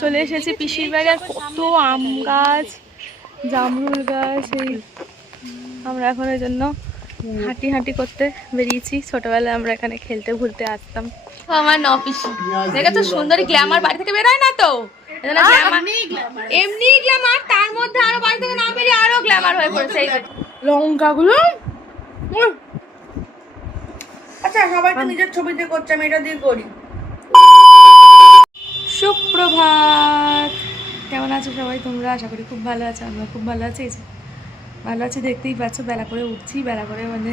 চলে এসেছি পিসির বাড়ি। আর কত আম গাছ, জামরুল গাছ। এই আমরা এখন এর জন্য হাঁটি হাঁটি করতে বেরিয়েছি। ছোটবেলায় আমরা এখানে খেলতে ভুলতে আসতাম। আমার ন পিসি দেখেছো সুন্দরী গ্ল্যামার, বাড়ি থেকে বেরোয় না তো এমনি গ্ল্যামার, তার মধ্যে আরো বাড়ি থেকে না বেরিয়ে আরো গ্ল্যামার হয়ে পড়েছে। লঙ্কাগুলো আচ্ছা সবাই তো নিজের ছবিতে করছে, আমি এটা দিয়ে করি। সুপ্রভাত, কেমন আছো সবাই তোমরা? আশা করি খুব ভালো আছো। আমরা খুব ভালো আছি। ভালো আছি, দেখতেই পাচ্ছ বেলা করে উঠছি, বেলা করে মানে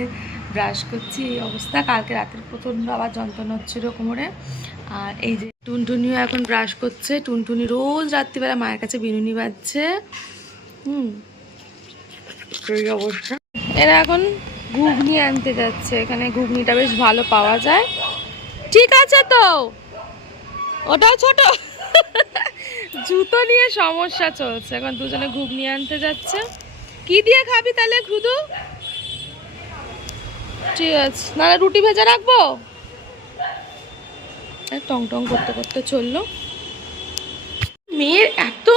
ব্রাশ করছি। এই অবস্থা। কালকে রাতের প্রচণ্ড আবার যন্ত্রণা হচ্ছিল কোমরে। আর এই যে টুনটুনিও এখন ব্রাশ করছে। টুনটুনি রোজ রাত্রিবেলা মায়ের কাছে বিনুনি বাজছে। সেই অবস্থা। এরা এখন ঘুগনি আনতে যাচ্ছে। এখানে ঘুগনিটা বেশ ভালো পাওয়া যায়। ঠিক আছে তো, ওটাও ছোট। জুতো নিয়ে সমস্যা চলছে। এখন দুজনে ঘুগনি আনতে যাচ্ছে। কি দিয়ে খাবি তাহলে খুদু? ঠিক আছে, নাহলে রুটি ভেজে রাখবো। টং টং করতে করতে চললো। মেয়ের এত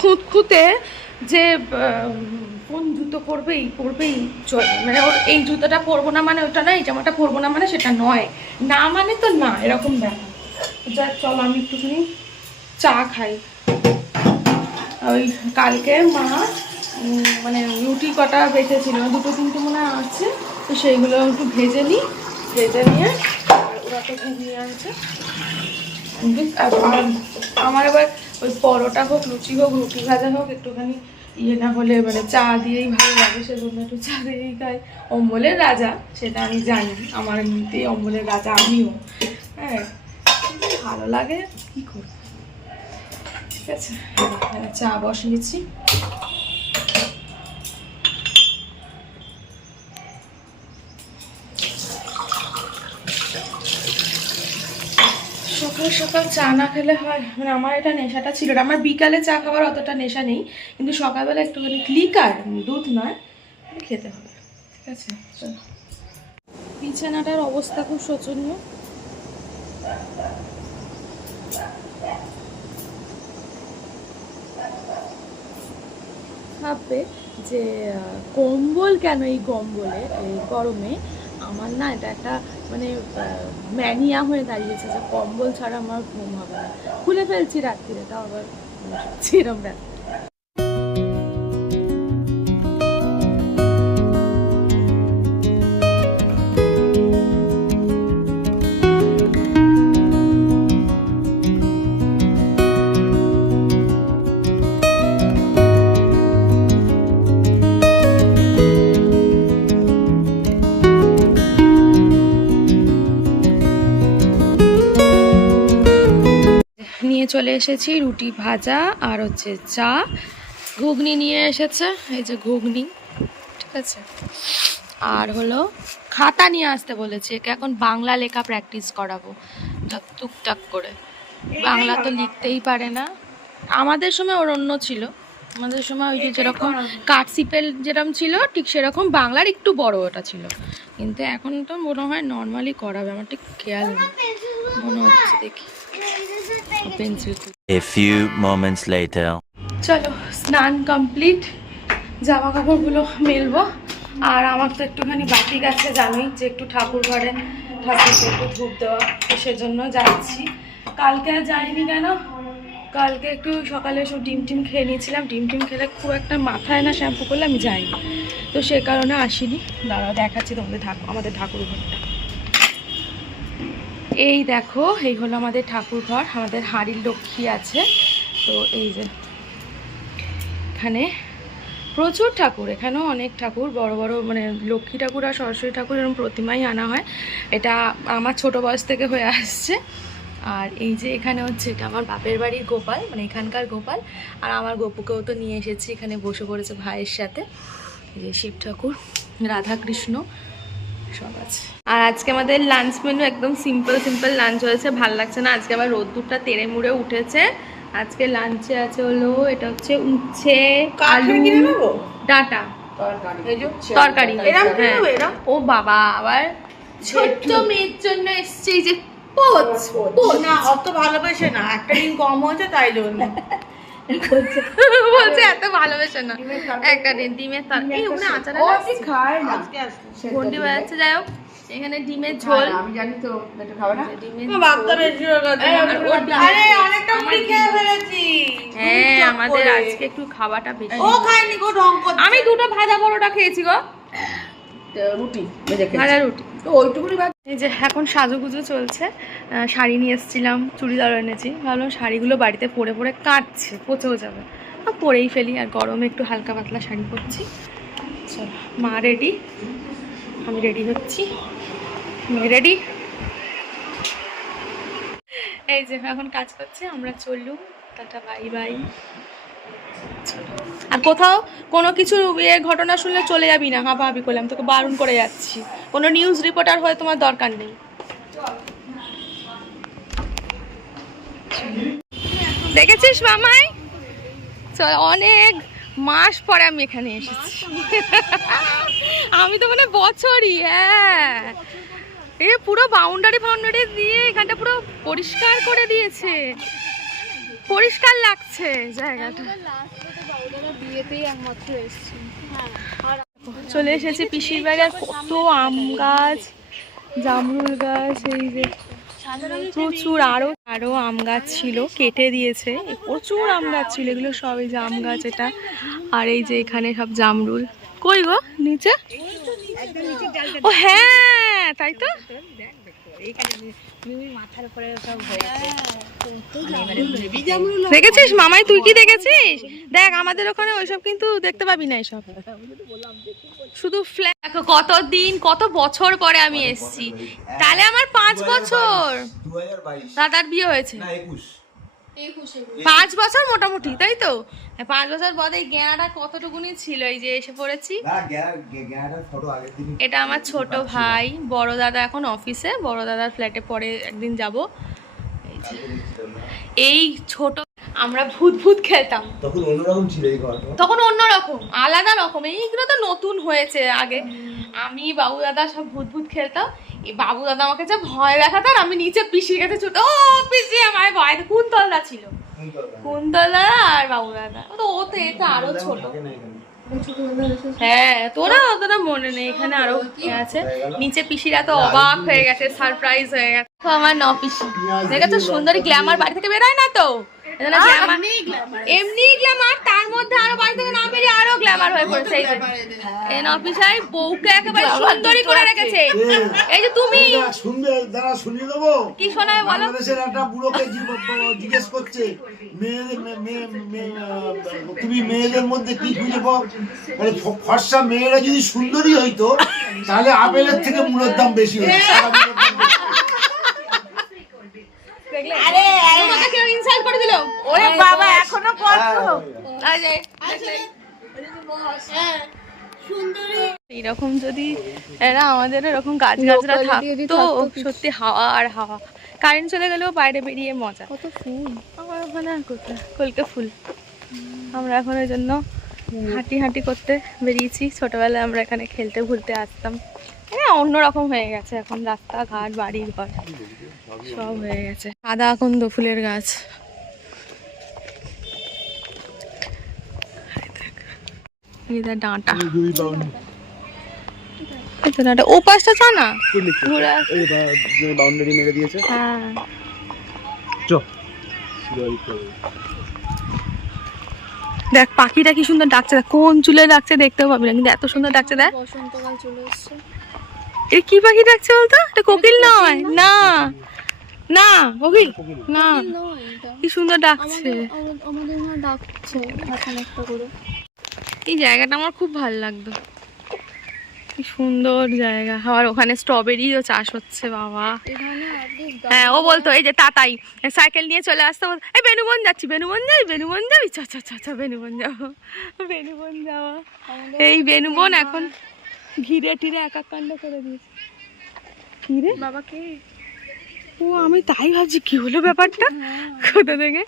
খুঁতখুঁতে যে কোন জুতো পরবেই চলে। মানে ওর এই জুতোটা পরবো না মানে ওটা না, এই জামাটা পরবো না মানে সেটা নয়, না মানে তো না, এরকম ব্যাপার। যা চলো আমি একটুখানি চা খাই। ওই কালকে মা মানে রুটি কটা বেঁচেছিল, 2-3টে মনে হয় আছে, তো সেইগুলো একটু ভেজে নিই। ভেজে নিয়ে ওরা তো ঘুগনি আনছে। আমার এবার ওই পরোটা হোক, লুচি হোক, রুটি ভাজা হোক, একটুখানি ইয়ে না হলে মানে চা দিয়েই ভালো লাগে। সেজন্য একটু চা দিয়েই খাই। অম্বলের রাজা সেটা আমি জানি, আমার এমনিতেই অম্বলের রাজা আমিও। হ্যাঁ, ভালো লাগে, কি করবো। ঠিক আছে, চা বসিয়েছি। সকাল সকাল চা না খেলে হয়? মানে আমার এটা নেশাটা ছিল না। আমার বিকালে চা খাবার অতটা নেশা নেই, কিন্তু সকালবেলা একটুখানি লিকার, দুধ নয়, খেতে হবে। ঠিক আছে, চলো। বিছানাটার অবস্থা খুব শোচনীয়। ভাববে যে কম্বল কেন এই কম্বলে, এই গরমে। আমার না এটা একটা মানে ম্যানিয়া হয়ে দাঁড়িয়েছে যে কম্বল ছাড়া আমার ঘুম হবে না। খুলে ফেলছি রাত্রিরে, তাও আবার এরকম ব্যাপার। নিয়ে চলে এসেছি রুটি ভাজা আর হচ্ছে চা। ঘুগনি নিয়ে এসেছে, এই যে ঘুগনি। ঠিক আছে, আর হলো খাতা নিয়ে আসতে বলেছে। একে এখন বাংলা লেখা প্র্যাকটিস করাবো টুকটাক করে। বাংলা তো লিখতেই পারে না। আমাদের সময় ওর অন্য ছিল। আমাদের সময় ওই যে যেরকম কাটসিপেল যেরকম ছিল ঠিক সেরকম বাংলার একটু বড় ওটা ছিল, কিন্তু এখন তো মনে হয় নর্মালি করাবে। আমার ঠিক খেয়াল নেই, মনে হচ্ছে। দেখি pencil. A few moments later. চলো, স্নান কমপ্লিট, জামা কাপড়গুলো মেলবো। আর আমার তো একটুখানি বাকি গেছে, জানোই যে একটু ঠাকুর ঘরে ঠাকুরকে একটু ধূপ দেওয়া, তো সেজন্য যাচ্ছি। কালকে আর যাইনি কেন, কালকে একটু সকালে সব ডিম টিম খেয়ে নিয়েছিলাম। ডিম টিম খেলে খুব একটা মাথায় না শ্যাম্পু করলে আমি যাইনি, তো সে কারণে আসিনি। দাঁড়াও দেখাচ্ছি তোমাদের আমাদের ঠাকুর ঘরটা। এই দেখো, এই হলো আমাদের ঠাকুর ঘর। আমাদের হাঁড়ির লক্ষ্মী আছে। তো এই যে এখানে প্রচুর ঠাকুর, এখানেও অনেক ঠাকুর, বড় বড় মানে লক্ষ্মী ঠাকুর আর সরস্বতী ঠাকুর এরকম প্রতিমাই আনা হয়। এটা আমার ছোট বয়স থেকে হয়ে আসছে। আর এই যে এখানে হচ্ছে এটা আমার বাপের বাড়ির গোপাল, মানে এখানকার গোপাল। আর আমার গপুকেও তো নিয়ে এসেছি, এখানে বসে পড়েছে ভাইয়ের সাথে। এই যে শিব ঠাকুর, রাধা কৃষ্ণ সব আছে। আর আজকে আমাদের লাঞ্চ মেনু একদম সিম্পল লাঞ্চ হয়েছে, ভাল লাগছে না। আজকে আবার রোদ্দুরটা তেড়ে মুড়ে উঠেছে। আজকে লাঞ্চে আছে হলো এটা হচ্ছে উচ্ছে, আলু, ডাঁটা তরকারি। ও বাবা, আবার ছোট্ট মেয়ের জন্য এসছে এই যে না অত ভালোবেসে না, একটা ডিম কম হয়েছে তাই জন্য। বলছে এত ভালোবেসে না, একটা ডিমের এই ওখানে আচার খায় না আজকে ঘন্টি বাজাচ্ছে। যাই হোক, এখানে ডিমের ঝোল, আমি জানি তো এটা খাবে না। ডিমের বাচ্চা বেশি হয়ে গেছে। আরে অনেকটা মুড়ি খেয়ে ফেলেছি। হ্যাঁ আমাদের আজকে একটু খাওয়াটা বেশি। ও খায়নি গো, ঢং করছে। আমি দুটো ভাজা পরোটা খেয়েছি গো, রুটি ভেজে খেয়েছি। ভাজা রুটি। তো ওইটুকুনি ভাত। এই যে এখন সাজুগুজু চলছে, শাড়ি নিয়ে এসেছিলাম, চুড়িদার এনেছি, ভাবলাম শাড়িগুলো বাড়িতে পরে পরে কাটছে, পচেও যাবে, পরেই ফেলি। আর গরমে একটু হালকা পাতলা শাড়ি পরছি। চলো, মা রেডি, আমি রেডি হচ্ছি, মেয়ে রেডি। এই যে এখন কাজ করছে, আমরা চললুম, টাটা বাই বাই। আর কোথাও কোনো কিছু ঘটনা শুনলে চলে যাবি না, হাঁপাহাঁপি করলাম, তোকে বারণ করে যাচ্ছি, কোনো নিউজ রিপোর্টার হয়ে তোমার দরকার নেই। দেখেছিস মামাই, চল অনেক মাস পরে আমি এখানে এসেছি। আমি তো মানে বছরই, হ্যাঁ এ পুরো বাউন্ডারি ফাউন্ডারি দিয়ে এখানটা পুরো পরিষ্কার করে দিয়েছে, পরিষ্কার লাগছে জায়গাটা। চলে এসেছি পিসির বাড়ি। আর কত আম গাছ, জামরুল গাছ, এই যে প্রচুর আরো আম গাছ ছিল, কেটে দিয়েছে, প্রচুর আম গাছ ছিল, এগুলো সব এই যে আম গাছ এটা। আর এই যে এখানে সব জামরুল। কই গো নিচে? ও হ্যাঁ তাই তো, দেখেছিস মামাই, তুই কি দেখেছিস? দেখ আমাদের ওখানে ওইসব কিন্তু দেখতে পাবি না, এসব শুধু ফ্ল্যাট। দেখো কতদিন, কত বছর পরে আমি এসেছি, তাহলে আমার 5 বছর দাদার বিয়ে হয়েছে, 5 বছর মোটামুটি, তাই তো? 5 বছর পরে এই জ্ঞানটা কতটুকুনি ছিল, এই যে এসে পড়েছি। এটা আমার ছোট ভাই, বড় দাদা এখন অফিসে, বড় দাদার ফ্ল্যাটে পরে একদিন যাব। এই ছোট আমরা ভূত ভূত খেলতাম, তখন অন্যরকম ছিল এই ঘরটা, তখন অন্যরকম, আলাদা রকম। এইগুলো তো নতুন হয়েছে, আগে আমি বাবু দাদা সব ভূত ভূত খেলতাম। এই বাবু দাদা আমাকে যা ভয় দেখাতো, আর আমি নিচে পিসির কাছে ছুটে, ও পিসি আমায় ভয়, কুন্তলদা ছিল, কুন্তলদা আর বাবু দাদা, ও তো এটা আরো ছোট। হ্যাঁ তোরা অতটা মনে নেই, এখানে আরো আছে। নিচে পিসিরা তো অবাক হয়ে গেছে, সারপ্রাইজ হয়ে গেছে। তো আমার ন পিসি দেখেছো, সুন্দরী গ্ল্যামার, বাড়ি থেকে বেরোয় না তো, এমনি গ্ল্যামার, তার মধ্যে আরো বাড়ি থেকে না বেরিয়ে আরো গ্ল্যামার হয়ে পড়েছে। এই যে এন অফিসার বউকে একেবারে সুন্দরী করে রেখেছে। এই যে তুমি শুনবে, দাঁড়া শুনিয়ে দেবো কি শোনায় বলো। বাংলাদেশের একটা বুড়োকে জিজ্ঞেস করছে, তুমি মেয়েদের মধ্যে কি খুঁজে পাও? মানে ফর্সা মেয়েরা যদি সুন্দরী হইতো, তাহলে আপেলের থেকে মুড়ের দাম বেশি হতো। আরে তোমাকে কেউ ইনসাল্ট করে দিল? ওরে বাবা, এখনো করছো? এইরকম যদি এরা আমাদের এরকম গাছ গাছরা থাকতো, সত্যি হাওয়া আর হাওয়া। কারেন্ট চলে গেলেও বাইরে বেরিয়ে মজা। কত ফুল আমার ওখানে, কোথায় কলকে ফুল। আমরা এখন ওই জন্য হাঁটি হাঁটি করতে বেরিয়েছি। ছোটবেলায় আমরা এখানে খেলতে ভুলতে আসতাম, হ্যাঁ অন্যরকম হয়ে গেছে এখন, রাস্তাঘাট বাড়ি ঘর সব হয়ে গেছে। সাদা আকন্দ ফুলের গাছ, ডাঁটা, ও পাশটা চা না বাউন্ডারি মেরে দিয়েছে। হ্যাঁ দেখ পাখিটা কি সুন্দর ডাকছে, কোন চুলে ডাকছে দেখতেও পাবি না, কিন্তু এত সুন্দর ডাকছে। দেখ বসন্তকাল চলে এসেছে। এটা কি পাখি ডাকছে বলতো? এটা কোকিল নয়, না না কোকিল না, কি সুন্দর ডাকছে। আমাদের এখানে ডাকছে এখন একটা করে। এই জায়গাটা আমার খুব ভালো লাগতো, কি সুন্দর জায়গা। আর ওখানে স্ট্রবেরিও চাষ হচ্ছে বাবা। হ্যাঁ ও বলতো, এই যে তাতাই সাইকেল নিয়ে চলে আসতো, এই বেনুবন যাচ্ছি, বেনুবন যাবি, বেনুবন যাবি, চ চ চ চ বেনুবন যাবো, বেনুবন যাওয়া। এই বেনুবন এখন ঘিরে টিরে এক এক কাণ্ড করে দিয়েছে। কি রে বাবাকে, ও আমি তাই ভাবছি কি হলো ব্যাপারটা, কোথা থেকে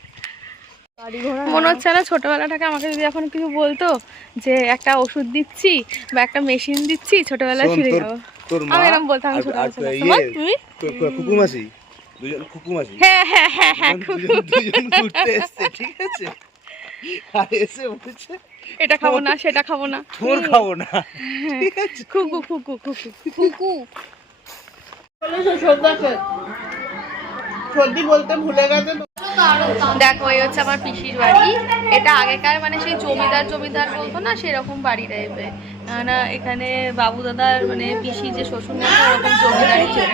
মনে হচ্ছে না। ছোটবেলাটাকে আমাকে যদি এখন কিছু বলতো যে একটা ওষুধ দিচ্ছি বা একটা মেশিন দিচ্ছি, ছোটবেলায় ফিরে যাবো। আমি এরকম বলতাম, ছোটবেলা। তুমি কুকুমাসি দুজন খুকু মাসি হ্যাঁ হ্যাঁ হ্যাঁ হ্যাঁ দুজন ঘুরতে এসছে, ঠিক আছে? আর এসে বলছে এটা খাবো না, সেটা খাবো না, থোর খাবো না, ঠিক আছে? খুকু খুকু খুকু কুকু সর্দি বলতে ভুলে গেছে। দেখো এই হচ্ছে আমার পিসির বাড়ি। এটা আগেকার মানে সেই জমিদার বলতো না, সেরকম বাড়ি টাইপের। না এখানে বাবু দাদার মানে পিসি যে শ্বশুর না ওরকম জমিদারি ছিল।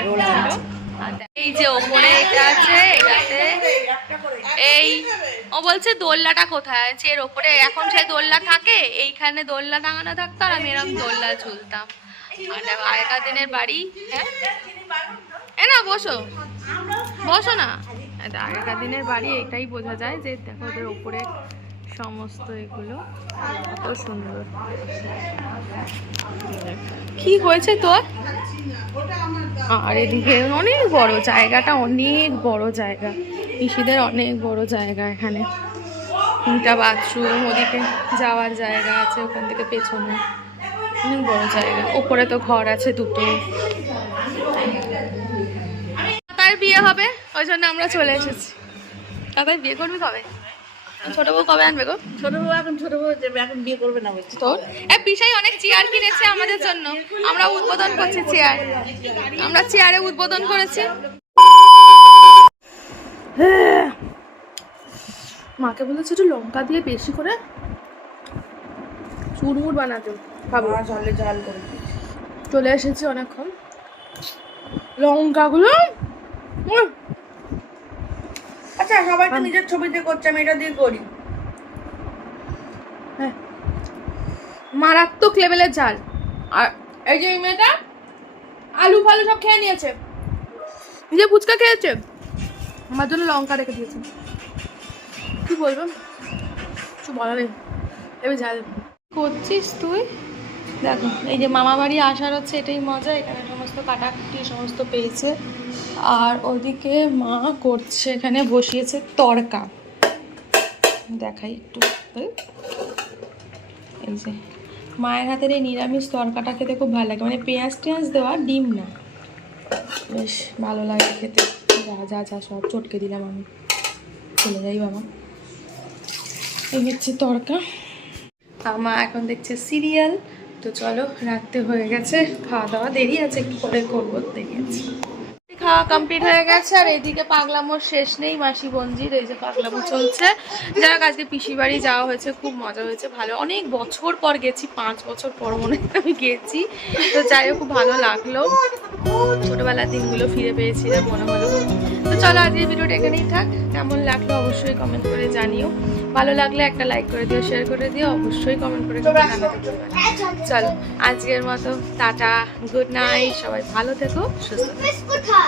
এই যে ওপরে এটা আছে, এটাতে এই ও বলছে দোলনাটা কোথায় আছে এর ওপরে। এখন সেই দোলনা থাকে, এইখানে দোলনা টাঙানো থাকতো আর আমি এরকম দোলনা ঝুলতাম। আর দেখো আগেকার দিনের বাড়ি। হ্যাঁ এ না বসো বসো না। এটা আগেকার দিনের বাড়ি, এটাই বোঝা যায় যে দেখো ওদের ওপরে সমস্ত এগুলো কত সুন্দর। কি হয়েছে তোর? আর এদিকে অনেক বড় জায়গাটা, অনেক বড় জায়গা, পিসিদের অনেক বড় জায়গা। এখানে 3টা বাথরুম, ওদিকে যাওয়ার জায়গা আছে, ওখান থেকে পেছনে অনেক বড় জায়গা। ওপরে তো ঘর আছে 2টো। তার বিয়ে হবে, ওই জন্য আমরা চলে এসেছি। তাদের বিয়ে করবি কবে? ছোট বউ কবে আনবে গো? ছোট বউ যাবে, এখন বিয়ে করবে না বলছে। তোর পিসাই অনেক চেয়ার কিনেছে আমাদের জন্য, আমরা উদ্বোধন করছি চেয়ার। আমরা চেয়ারে উদ্বোধন করেছি। মাকে বলেছে একটু লঙ্কা দিয়ে বেশি করে চুরমুর বানাতে। খাবো জলে জল করে চলে এসেছি অনেকক্ষণ। লঙ্কাগুলো আচ্ছা, সবাই তো নিজের ছবিতে করছে, আমি এটা দিয়ে করি। হ্যাঁ মারাত্মক লেভেলের ঝাল। আর এই যে এই মেয়েটা আলু ফালু সব খেয়ে নিয়েছে, নিজে ফুচকা খেয়েছে, আমার জন্য লঙ্কা রেখে দিয়েছে। কি বলবো, কিছু বলার নেই, এবার ঝাল করছিস তুই। দেখো এই যে মামা বাড়ি আসার হচ্ছে এটাই মজা, এখানে সমস্ত কাটাকুটি সমস্ত পেয়েছে। আর ওদিকে মা করছে, এখানে বসিয়েছে তড়কা। দেখাই একটু। এই যে মায়ের হাতের এই নিরামিষ তরকাটা খেতে খুব ভালো লাগে, মানে পেঁয়াজ টেঁয়াজ দেওয়া, ডিম না, বেশ ভালো লাগে খেতে। যা যা সব চটকে দিলাম আমি, চলে যাই বাবা। এই হচ্ছে তরকা। মা এখন দেখছে সিরিয়াল। তো চলো, রাত্রে হয়ে গেছে, খাওয়া দাওয়া দেরি আছে, একটু পরে করবো, দেরি আছে। খাওয়া কমপ্লিট হয়ে গেছে। আর এইদিকে পাগলামোর শেষ নেই, মাসি বঞ্জির এই যে পাগলামো চলছে। যাই হোক, আজকে পিসি বাড়ি যাওয়া হয়েছে, খুব মজা হয়েছে, ভালো। অনেক বছর পর গেছি, 5 বছর পর মনে হয় আমি গেছি। তো যাই হোক, খুব ভালো লাগলো, ছোটবেলার দিনগুলো ফিরে পেয়েছিলাম, মনে হলো। তো চলো, আজকের ভিডিওটা এখানেই থাক। কেমন লাগলো অবশ্যই কমেন্ট করে জানিও। ভালো লাগলে একটা লাইক করে দিও, শেয়ার করে দিও, অবশ্যই কমেন্ট করে চলো আজকের মতো টাটা, গুড নাইট, সবাই ভালো থেকো, সুস্থ থেকো।